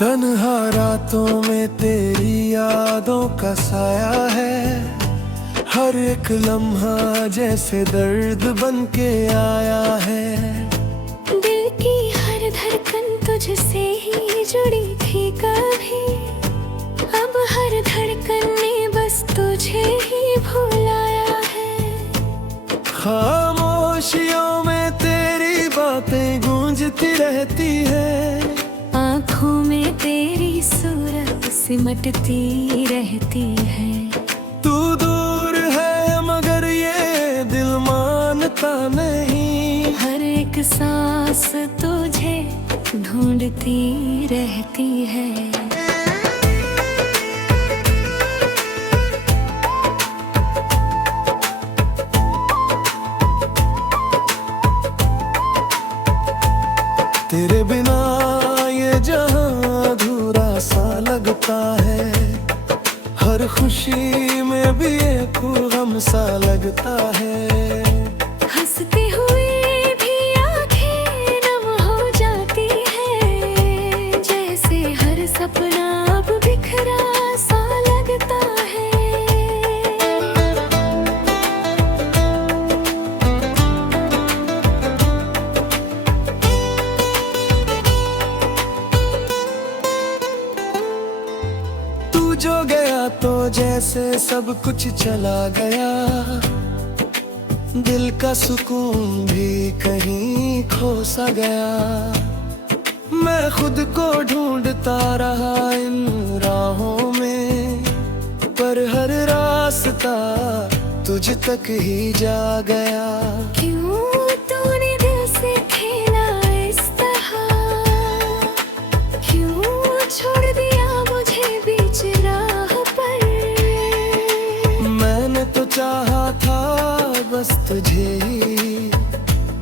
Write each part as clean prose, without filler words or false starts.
तन्हा रातों में तेरी यादों का साया है। हर एक लम्हा जैसे दर्द बन के आया है। दिल की हर धड़कन तुझसे ही जुड़ी थी कभी, अब हर धड़कन ने बस तुझे ही भुलाया है। खामोशियों में तेरी बातें गूंजती रहती है। आँखों में तेरी सूरत सिमटती रहती है। तू दूर है मगर ये दिल मानता नहीं। हर एक सांस तुझे ढूंढती रहती है। तेरे बिना ये जहां अधूरा सा लगता है। हर खुशी में भी एक गम सा लगता है। हंसते हुए भी आंखें नम हो जाती है, जैसे हर सपना अब बिखरा सा लगता है। तू जो गया तो जैसे सब कुछ चला गया। दिल का सुकून भी कहीं खो सा गया। मैं खुद को ढूंढता रहा इन राहों में, पर हर रास्ता तुझ तक ही जा गया। क्यों तूने दिल से खेला इस तरह, क्यों छोड़ दिया मुझे बीच राह पर। मैंने तो चाहा था बस तुझे ही,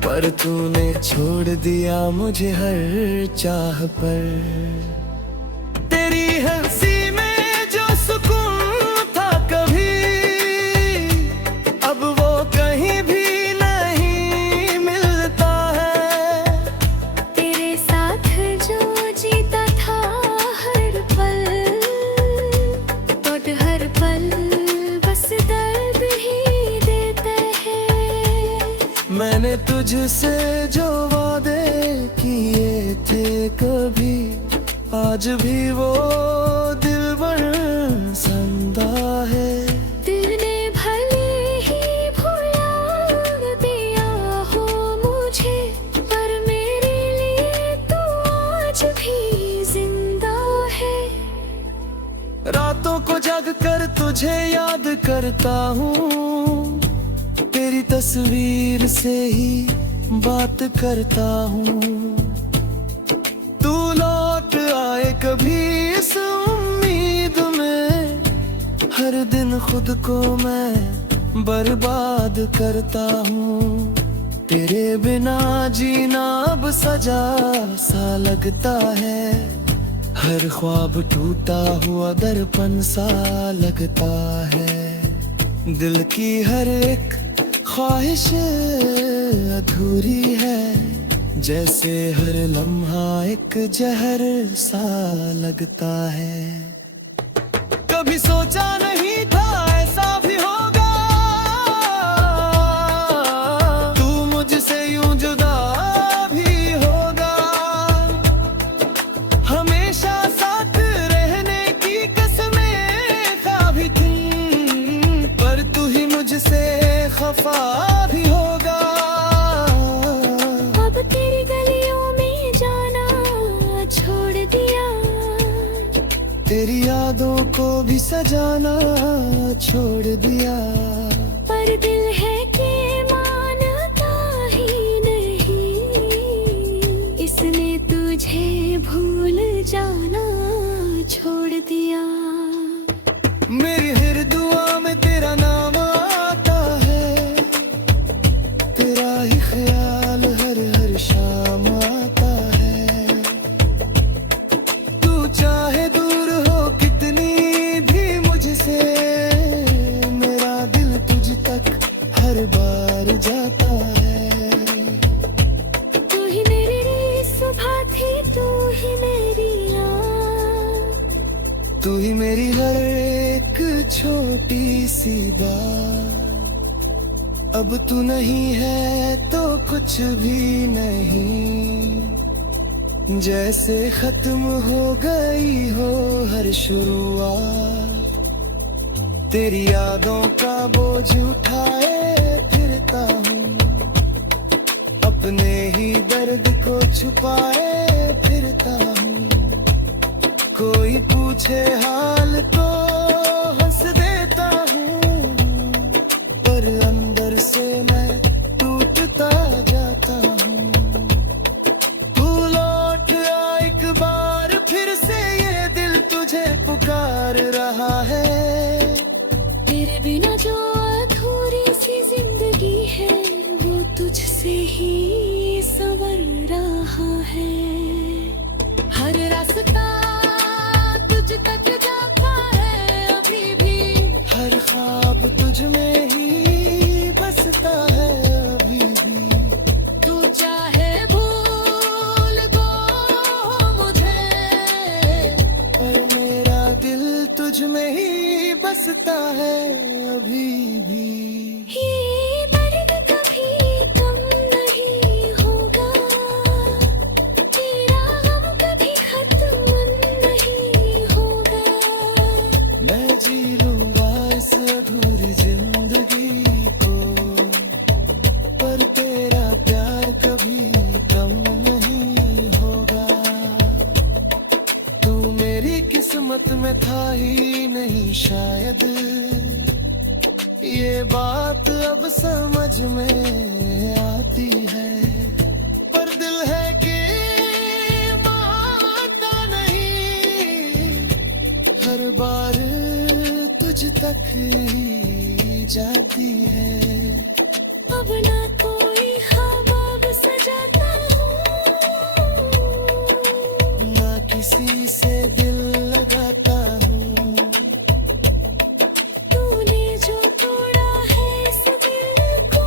पर तूने छोड़ दिया मुझे हर चाह पर। तेरी हंसी में जो सुकून था कभी, अब वो कहीं भी नहीं मिलता है। तेरे साथ जो जीता था हर पल, और हर पल बस दर्द ही देते हैं। मैंने तुझसे जो वादे किए थे कभी, आज भी वो दिल बड़ जिंदा है। दिल ने भले ही भुला दिया हो मुझे, पर मेरे लिए तू आज भी जिंदा है। रातों को जग कर तुझे याद करता हूँ। तेरी तस्वीर से ही बात करता हूँ। तू लौट आए कभी इस उम्मीद में, हर दिन खुद को मैं बर्बाद करता हूँ। तेरे बिना जीना अब सजा सा लगता है। हर ख्वाब टूटा हुआ दर्पण सा लगता है। दिल की हर एक ख्वाहिश अधूरी है, जैसे हर लम्हा एक जहर सा लगता है। कभी सोचा नहीं था ऐसा भी होगा, तू मुझसे यूं जुदा भी होगा। हमेशा साथ रहने की कसमें खा भी थी, पर तू ही मुझसे खफा भी होगा। अब तेरी गलियों में जाना छोड़ दिया, तेरी यादों को भी सजाना छोड़ दिया। पर दिल है कि मानता ही नहीं, इसने तुझे भूल जाना छोड़ दिया। मेरी हर दुआ में तेरा नाम आता है। तेरा ही ख्याल हर हर शाम आता है। तू चाहे दूर हो कितनी भी मुझसे, मेरा दिल तुझ तक हर बार जाता है। तू ही मेरी सुबह थी, तू ही मेरी सी बात, अब तू नहीं है तो कुछ भी नहीं, जैसे खत्म हो गई हो हर शुरुआत। तेरी यादों का बोझ उठाए फिरता हूँ, अपने ही दर्द को छुपाए फिरता हूँ। कोई पूछे हाल तो हंस देता हूँ, पर अंदर से मैं टूटता जाता हूँ। तू लौट आ एक बार फिर से, ये दिल तुझे पुकार रहा है। तेरे बिना जो अधूरी सी जिंदगी है, वो तुझसे ही संवर रहा है। हर रास्ता तुझ तक जाता है अभी भी, हर ख्वाब तुझ में ही बसता है अभी भी। तू चाहे भूल दो मुझे, पर मेरा दिल तुझ में ही बसता है अभी भी। ये दर्द कभी कम नहीं होगा, तेरा गम कभी खत्म नहीं होगा। मैं जी लूंगा इस अधूरी जिंदगी को, पर तेरा प्यार कभी कम नहीं होगा। तू मेरी किस्मत में था ही नहीं शायद, ये बात अब समझ में आती है। पर दिल है कि मानता नहीं, हर बार तुझ तक ही जाती है। अब ना कोई ख्वाब सजाता हूँ, ना किसी से दिल लगाता हूँ, तूने जो तोड़ा है इस दिल को,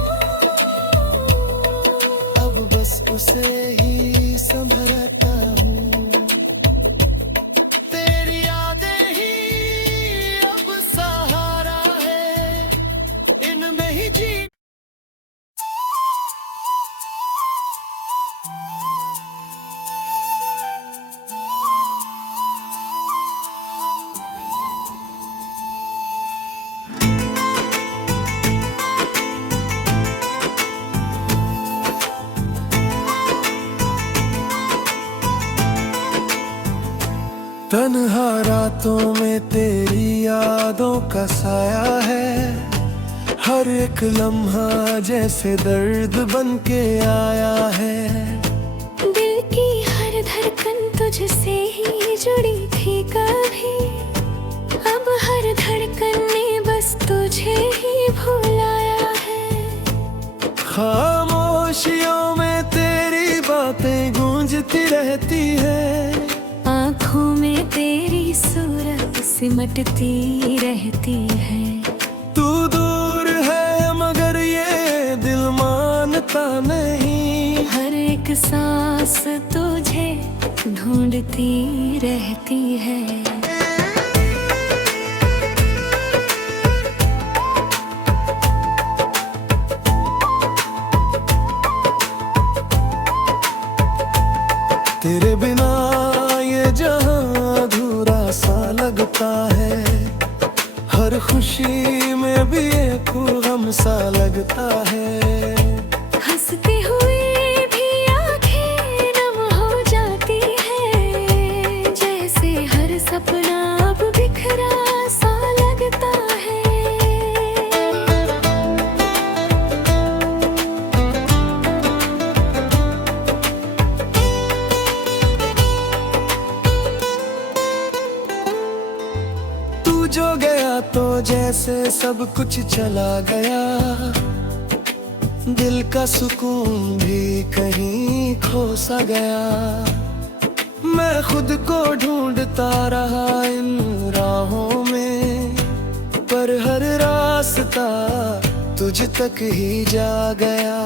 अब बस उसे ही संभरता हूँ। तेरी यादें ही अब सहारा है, इनमें ही जी। तन्हा रातों में तेरी यादों का साया है, हर एक लम्हा जैसे दर्द बन के आया है। दिल की हर धड़कन तुझसे ही जुड़ी थी कभी, अब हर धड़कन ने बस तुझे ही भुलाया है। खामोशियों में तेरी बातें गूंजती रहती है, आँखों में तेरी सूरत सिमटती रहती है। तू दूर है मगर ये दिल मानता नहीं, हर एक सांस तुझे ढूंढती रहती है। तेरे बिना ये जहां अधूरा सा लगता है, हर खुशी में भी एक गम सा लगता है। हंसते हुए भी आंखें नम हो जाती है, जैसे हर सपना अब बिखरा सा लगता है। तू जो गया तो जैसे सब कुछ चला गया, दिल का सुकून भी कहीं खो सा गया। मैं खुद को ढूंढता रहा इन राहों में, पर हर रास्ता तुझ तक ही जा गया।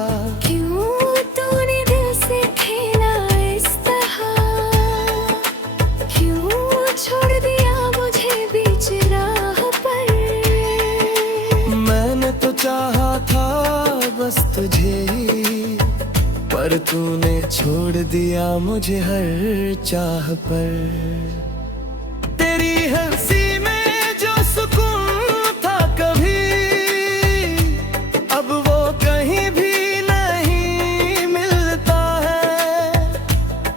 क्यों तूने दिल से खेला इस तरह, क्यों छोड़ दिया मुझे बीच राह पर। था बस तुझे ही, पर तूने छोड़ दिया मुझे हर चाह पर। तेरी हंसी में जो सुकून था कभी, अब वो कहीं भी नहीं मिलता है।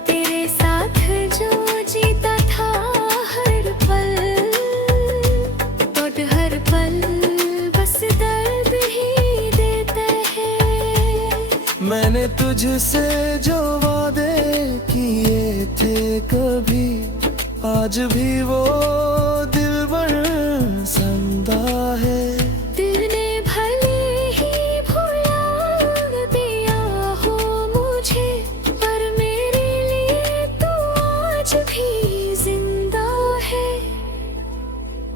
तेरे साथ जो जीता था हर पल, और हर पल बस दर्द ही देते हैं। मैंने तुझसे जो वादे किए थे कभी, आज भी वो दिल बड़ जिंदा है। दिल ने भले ही भुला दिया हो मुझे, पर मेरे लिए तू आज भी जिंदा है।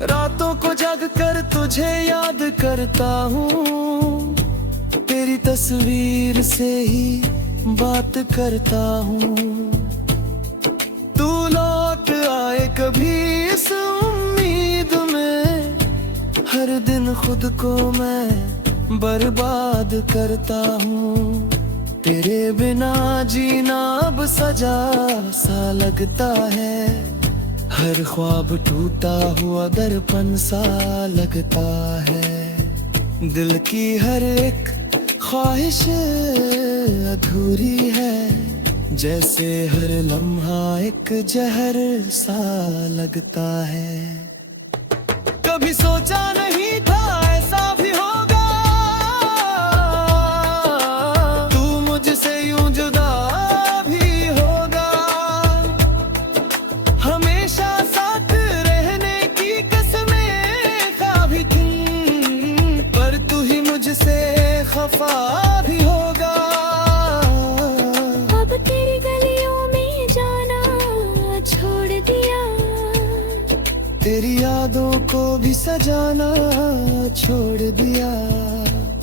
रातों को जग कर तुझे याद करता हूँ, तेरी तस्वीर से ही बात करता हूँ। तू लौट आए कभी इस उम्मीद में, हर दिन खुद को मैं बर्बाद करता हूँ। तेरे बिना जीना अब सजा सा लगता है, हर ख्वाब टूटा हुआ दर्पण सा लगता है। दिल की हर एक ख्वाहिश अधूरी है, जैसे हर लम्हा एक जहर सा लगता है। कभी सोचा नहीं था ऐसा भी होगा, तू मुझसे यूं जुदा भी होगा। हमेशा साथ रहने की कसमें खा भी थी, पर तू ही मुझसे खफा भी होगा। अब तेरी गलियों में जाना छोड़ दिया, तेरी यादों को भी सजाना छोड़ दिया।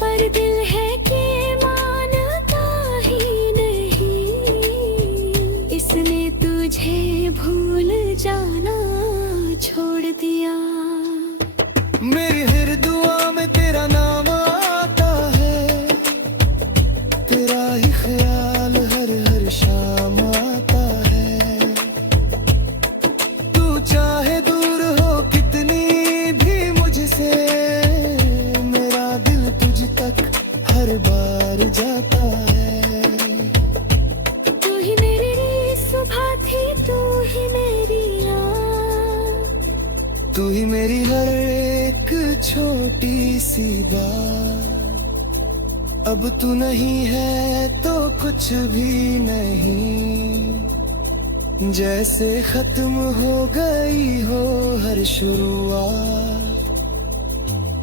पर दिल है कि मानता ही नहीं, इसने तुझे भूल जाना छोड़ दिया। मेरी हर दुआ में तेरा नाम आता है, तेरा ही ख्याल हर हर शाम आता है। तू चाहे दूर हो कितनी भी मुझसे, मेरा दिल तुझ तक हर बार जाता है। तू ही मेरी सुबह थी, तू ही मेरी रात, तू ही मेरी हर एक छोटी सी बात। अब तू नहीं है तो कुछ भी नहीं, जैसे खत्म हो गई हो हर शुरुआत।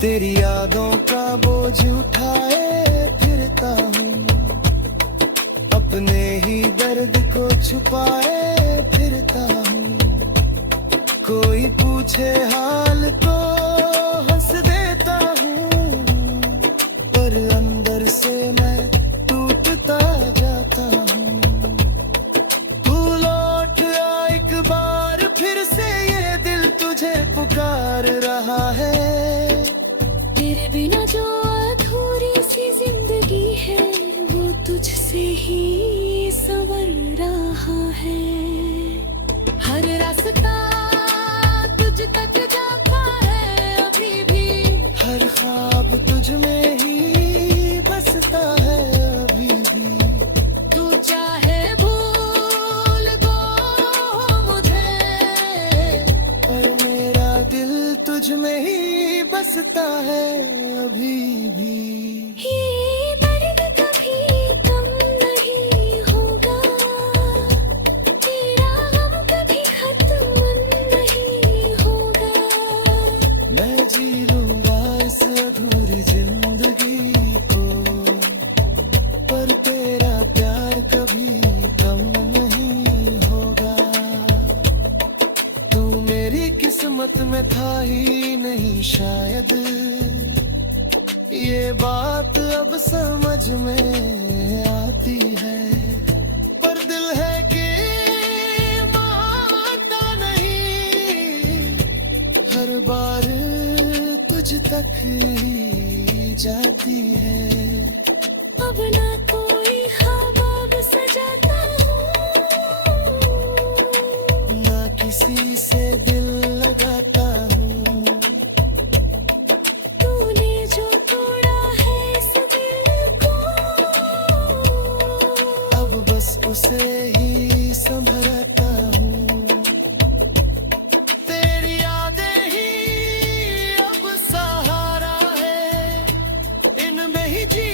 तेरी यादों का बोझ उठाए फिरता हूँ, अपने ही दर्द को छुपाए फिरता हूँ। कोई पूछे हाल तो हंस देता हूँ, पर अंदर से मैं टूटता जाता हूँ। तू लौट आ एक बार फिर से, ये दिल तुझे पुकार रहा है। तेरे बिना जो अधूरी सी जिंदगी है, वो तुझसे ही संवर रहा है। हर रास्ता तुझ तक जाता है अभी भी, हर ख्वाब तुझ में ही बसता है अभी भी। तू चाहे भूल दो मुझे, पर मेरा दिल तुझ में ही बसता है अभी भी। ये दर्द कभी कम नहीं होगा, तेरा गम कभी खत्म नहीं होगा। मैं जी लूंगा इस अधूरी जिंदगी को, पर तेरा प्यार कभी कम नहीं होगा। तू मेरी किस्मत में था ही नहीं शायद, ये बात अब समझ में आती है। पर दिल है कि मानता नहीं, हर बार तुझ तक ही जाती है। अब ना कोई ख्वाब सजाता हूँ, ना किसी से दिल लगाता हूँ। तूने जो तोड़ा है इस दिल को, अब बस उसे ही संभलता हूँ। तेरी यादें ही अब सहारा है, इनमें ही जी।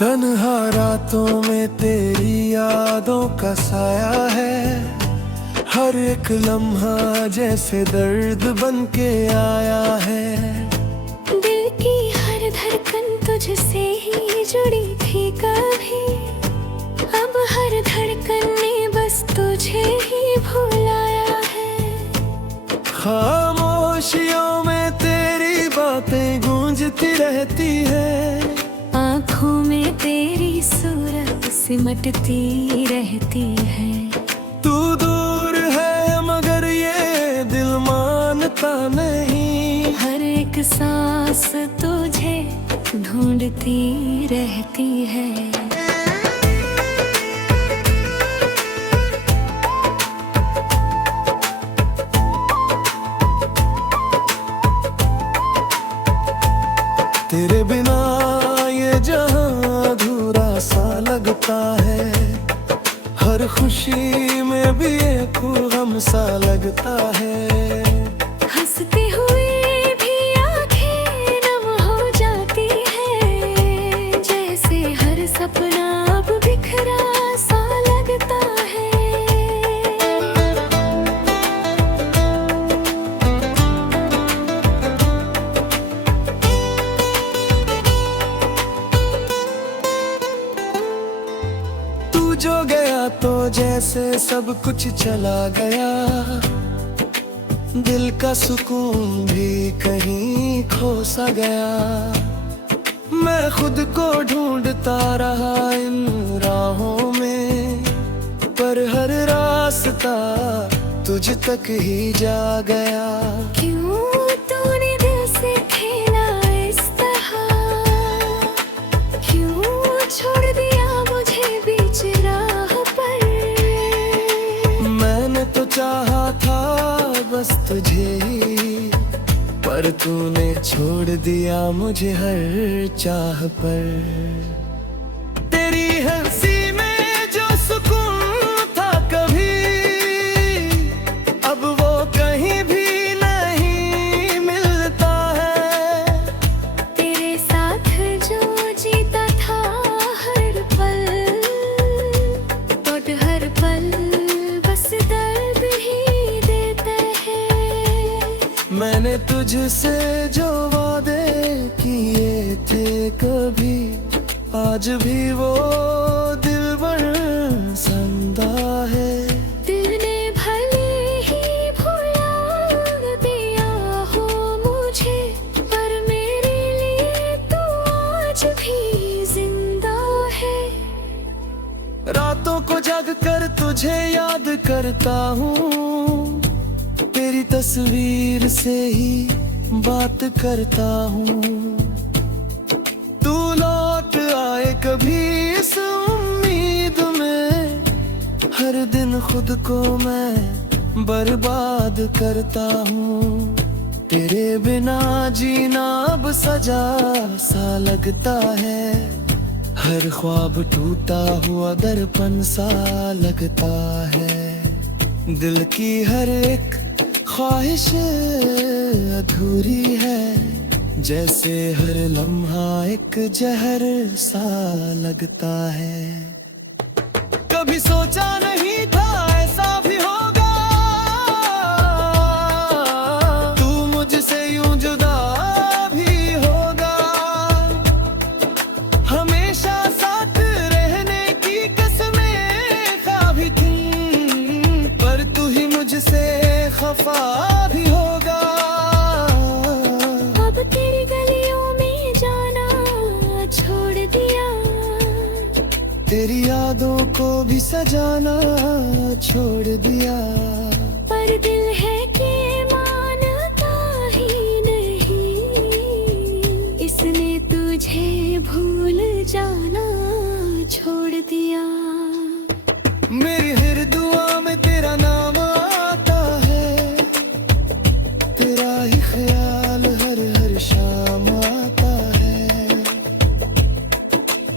तन्हा रातों में तेरी यादों का साया है, हर एक लम्हा जैसे दर्द बन के आया है। दिल की हर धड़कन तुझसे ही जुड़ी थी कभी, अब हर धड़कन ने बस तुझे ही भुलाया है। खामोशियों में तेरी बातें गूंजती रहती है, आँखों में तेरी सूरत सिमटती रहती है। तू दूर है मगर ये दिल मानता नहीं, हर एक सांस तुझे ढूंढती रहती है। तेरे बिना ये जहां अधूरा सा लगता है, हर खुशी में भी एक गम सा लगता है। हंसते हुए भी आंखें नम हो जाती है, जैसे हर सपना अब बिखरा सा लगता है। तू जो गया तो जैसे सब कुछ चला गया, दिल का सुकून भी कहीं खो सा गया। मैं खुद को ढूंढता रहा इन राहों में, पर हर रास्ता तुझ तक ही जा गया। क्यों तूने दिल से खेला इस तरह, क्यों छोड़ दिया मुझे बीच राह पर। मैंने तो चाहा था बस तुझे ही, पर तूने छोड़ दिया मुझे हर चाह पर। तेरी हंसी में जो सुकून था कभी, अब वो कहीं भी नहीं मिलता है। तेरे साथ जो जीता था हर पल, और हर पल बस दर्द ही देते हैं। मैंने तुझसे जो वादे किए थे कभी, आज भी वो दिल बड़ जिंदा है। दिल ने भले ही भुला दिया हो मुझे, पर मेरे लिए तू आज भी जिंदा है। रातों को जग कर तुझे याद करता हूँ, तेरी तस्वीर से ही बात करता हूँ। तू लौट आए कभी इस उम्मीद में, हर दिन खुद को मैं बर्बाद करता हूँ। तेरे बिना जीना अब सजा सा लगता है, हर ख्वाब टूटा हुआ दर्पण सा लगता है। दिल की हर एक ख्वाहिश अधूरी है, जैसे हर लम्हा एक जहर सा लगता है। कभी सोचा नहीं था ऐसा भी होगा, तू मुझसे यूं जुदा भी होगा। हमेशा साथ रहने की कसमें खा भी थी, पर वफा भी होगा। अब तेरी गलियों में जाना छोड़ दिया, तेरी यादों को भी सजाना छोड़ दिया। पर दिल है कि मानता ही नहीं, इसने तुझे भूल जाना छोड़ दिया। मेरी हर दुआ में तेरा नाम आता है, तेरा ही ख्याल हर हर शाम आता है।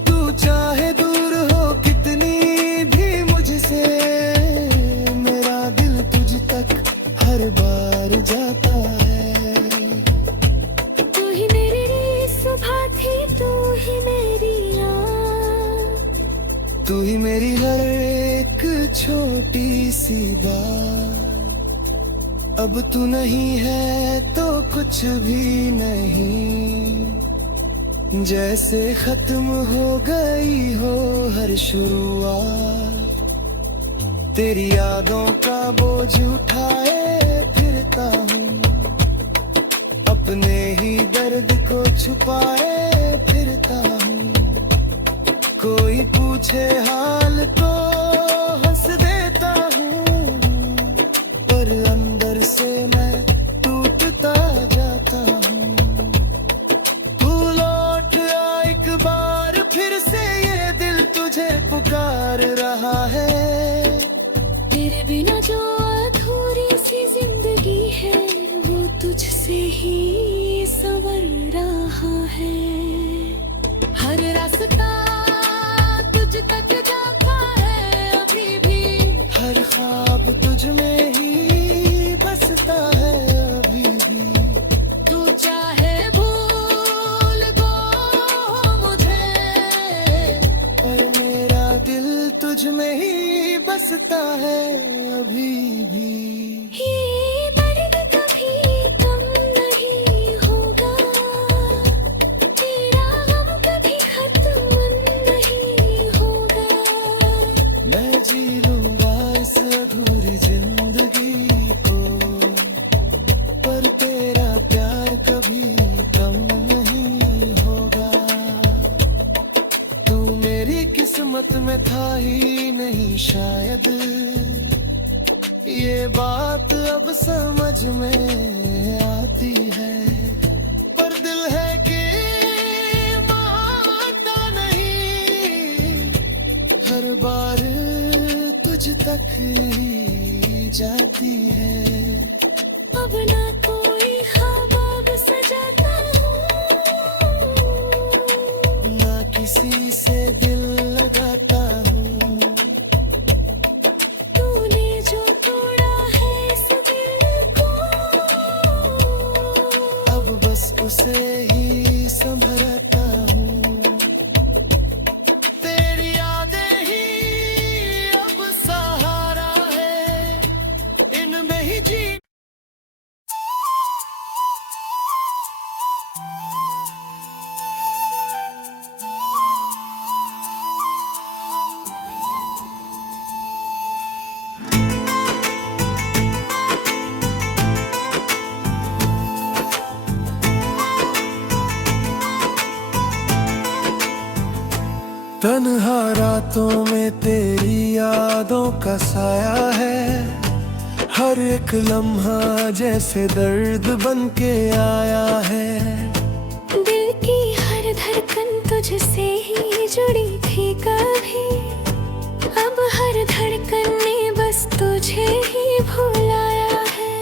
तू चाहे दूर हो कितनी भी मुझसे, मेरा दिल तुझ तक हर बार जाता है। तू ही मेरी सुबह थी, तू ही मेरी याद, तू ही मेरी हर एक छोटी सी बात। अब तू नहीं है तो कुछ भी नहीं, जैसे खत्म हो गई हो हर शुरुआत। तेरी यादों का बोझ उठाए फिरता हूँ, अपने ही दर्द को छुपाए फिरता हूँ। कोई पूछे हाल तो हंस देता हूँ, पर अंदर से मैं टूटता जाता हूँ। तू लौट आ एक बार फिर से, ये दिल तुझे पुकार रहा है। तेरे बिना जो अधूरी सी जिंदगी है, वो तुझसे ही संवर रहा है। हर रास्ता तुझ तक जाता है अभी भी, हर ख्वाब तुझ में ही बसता है अभी भी। तू चाहे भूल दो मुझे, पर मेरा दिल तुझ में ही बसता है अभी भी। ये दर्द कभी कम नहीं होगा, तेरा गम कभी खत्म नहीं होगा। मैं जी लूंगा इस अधूरी जिंदगी को, पर तेरा प्यार कभी कम नहीं होगा। तू मेरी किस्मत में था ही नहीं शायद, ये बात अब समझ में आती है। पर दिल है कि मानता नहीं, हर बार तुझ तक ही जाती है। अब ना कोई ख्वाब अब सजाता हूँ, ना किसी से दिल लगाता हूँ। तूने जो तोड़ा है इस दिल को, अब बस उसे ही संभरता हूँ। तेरी यादें ही अब सहारा है, इनमें ही जी। तन्हा रातों में तेरी यादों का साया है, हर एक लम्हा जैसे दर्द बन के आया है। दिल की हर धड़कन तुझसे ही जुड़ी थी कभी, अब हर धड़कन ने बस तुझे ही भुलाया है।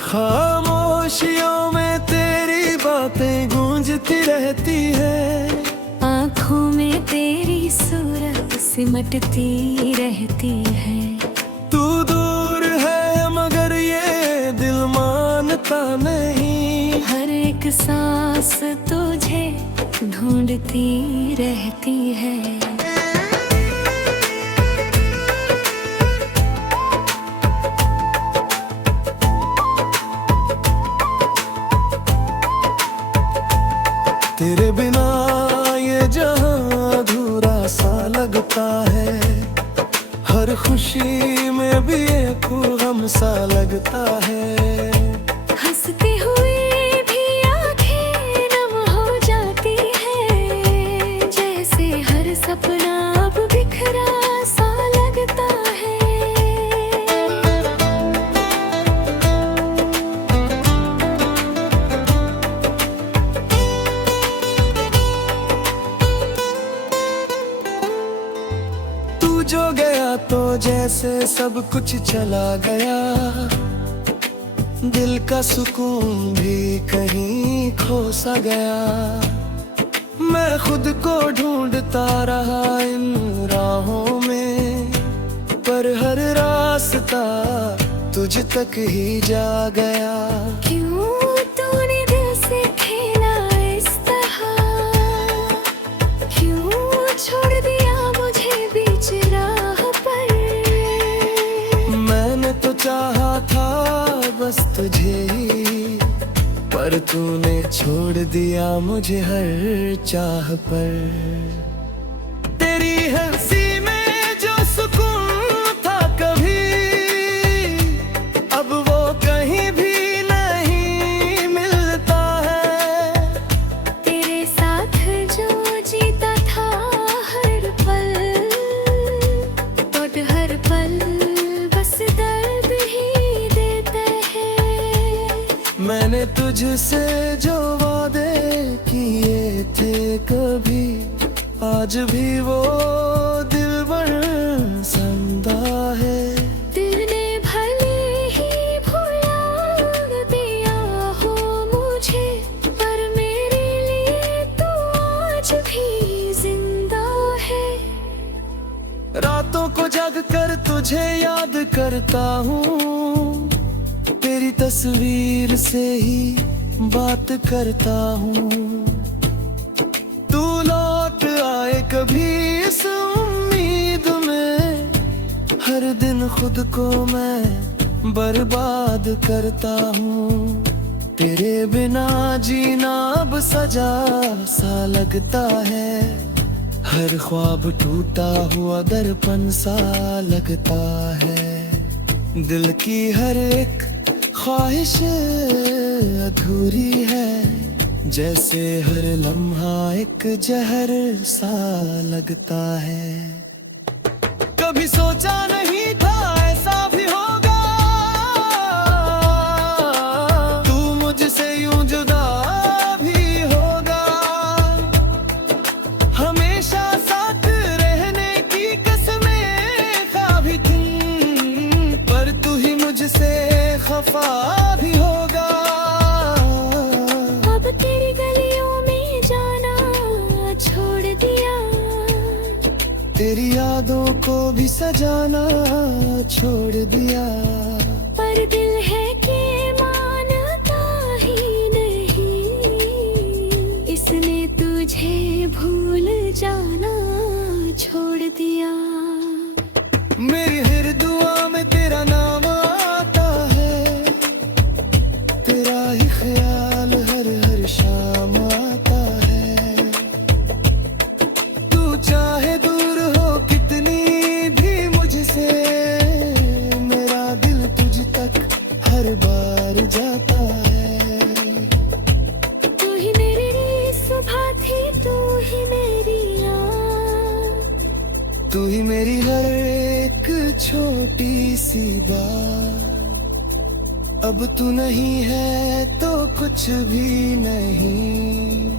खामोशियों में तेरी बातें गूंजती रहती है, आँखों में तेरी सूरत सिमटती रहती है। तू दूर है मगर ये दिल मानता नहीं, हर एक सांस तुझे ढूंढती रहती है। तेरे बिना ये जहां अधूरा सा लगता है, हर खुशी में भी एक गम सा लगता है। हंसते हुए भी आंखें नम हो जाती है, जैसे हर सपना अब बिखरा सा लगता है। तू जो गया तो जैसे सब कुछ चला गया, दिल का सुकून भी कहीं खो सा गया। मैं खुद को ढूंढता रहा इन राहों में, पर हर रास्ता तुझ तक ही जा गया। क्यों तूने दिल से खेला इस तरह, क्यों छोड़ दिया मुझे बीच राह पर। मैंने तो चाहा था बस तुझे ही, पर तूने छोड़ दिया मुझे हर चाह पर। तेरी हंसी में जो सुकून था कभी, अब वो कहीं भी नहीं मिलता है। तेरे साथ जो जीता था हर पल, और हर पल बस दर्द ही देते हैं। मैंने तुझसे जो वादे किए थे कभी, आज भी वो दिल बड़ संदा है। दिल ने भले ही भुला दिया हो मुझे, पर मेरे लिए तो आज भी जिंदा है। रातों को जग कर तुझे याद करता हूँ, तेरी तस्वीर से ही बात करता हूँ। तू लौट आए कभी इस उम्मीद में, हर दिन खुद को मैं बर्बाद करता हूँ। तेरे बिना जीना अब सजा सा लगता है, हर ख्वाब टूटा हुआ दर्पण सा लगता है। दिल की हर एक ख्वाहिश अधूरी है, जैसे हर लम्हा एक जहर सा लगता है। कभी सोचा नहीं था ऐसा भी होगा, तू मुझसे यूं जुदा भी होगा। हमेशा साथ रहने की कसमें खा भी थी, पर तू ही मुझसे खफा भी होगा। अब तेरी गलियों में जाना छोड़ दिया, तेरी यादों को भी सजाना छोड़ दिया। पर दिल है कि मानता ही नहीं, इसने तुझे भूल जाना छोड़ दिया। मेरी हर दुआ में तेरा नाम आता है, तेरा ही ख्याल हर हर शाम आता है। तू चाहे दूर हो कितनी भी मुझसे, मेरा दिल तुझ तक हर बार जाता है। तू ही मेरी सुबह थी, तू ही मेरी याद, तू ही मेरी हर एक छोटी सी बात। अब तू नहीं है तो कुछ भी नहीं,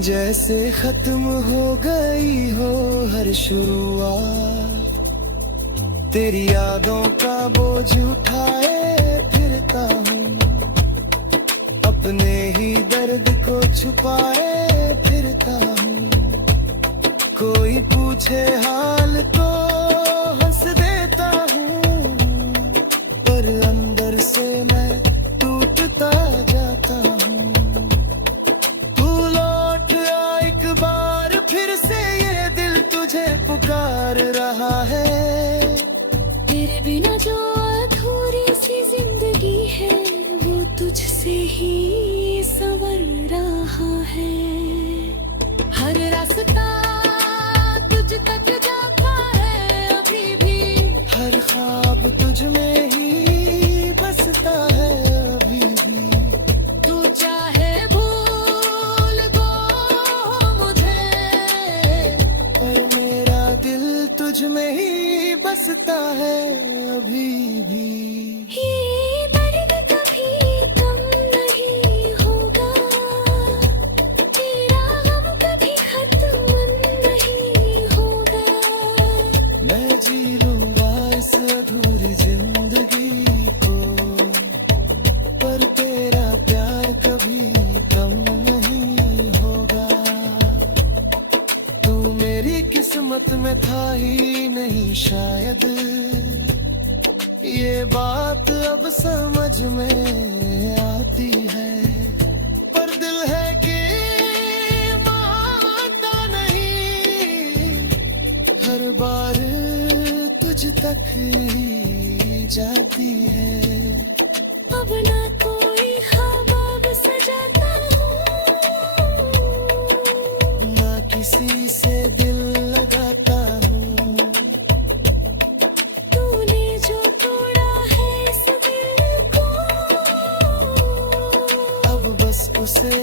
जैसे खत्म हो गई हो हर शुरुआत। तेरी यादों का बोझ उठाए फिरता हूँ, अपने ही दर्द को छुपाए फिरता हूँ। कोई पूछे हाल तो हंस देता हूँ, पर अंदर से मैं टूटता जाता हूँ। तू लौट आ एक बार फिर से, ये दिल तुझे पुकार रहा है। तेरे बिना जो अधूरी सी जिंदगी है, वो तुझसे ही संवर रहा है। हर रास्ता तुझ तक जाता है अभी भी, हर ख्वाब तुझ में ही लगता है अभी भी। ये दर्द कभी कम नहीं होगा, तेरा गम कभी खत्म नहीं होगा। मैं जी लूंगा इस अधूरी जिंदगी को, पर तेरा प्यार कभी कम नहीं होगा। तू मेरी किस्मत में था ही नहीं शायद, ये बात अब समझ में आती है। पर दिल है कि मानता नहीं, हर बार तुझ तक ही जाती है। अब ना कोई ख्वाब सजाता हूँ, ना किसी से दिल लगाता हूँ। तूने जो तोड़ा है इस दिल को, अब बस उसे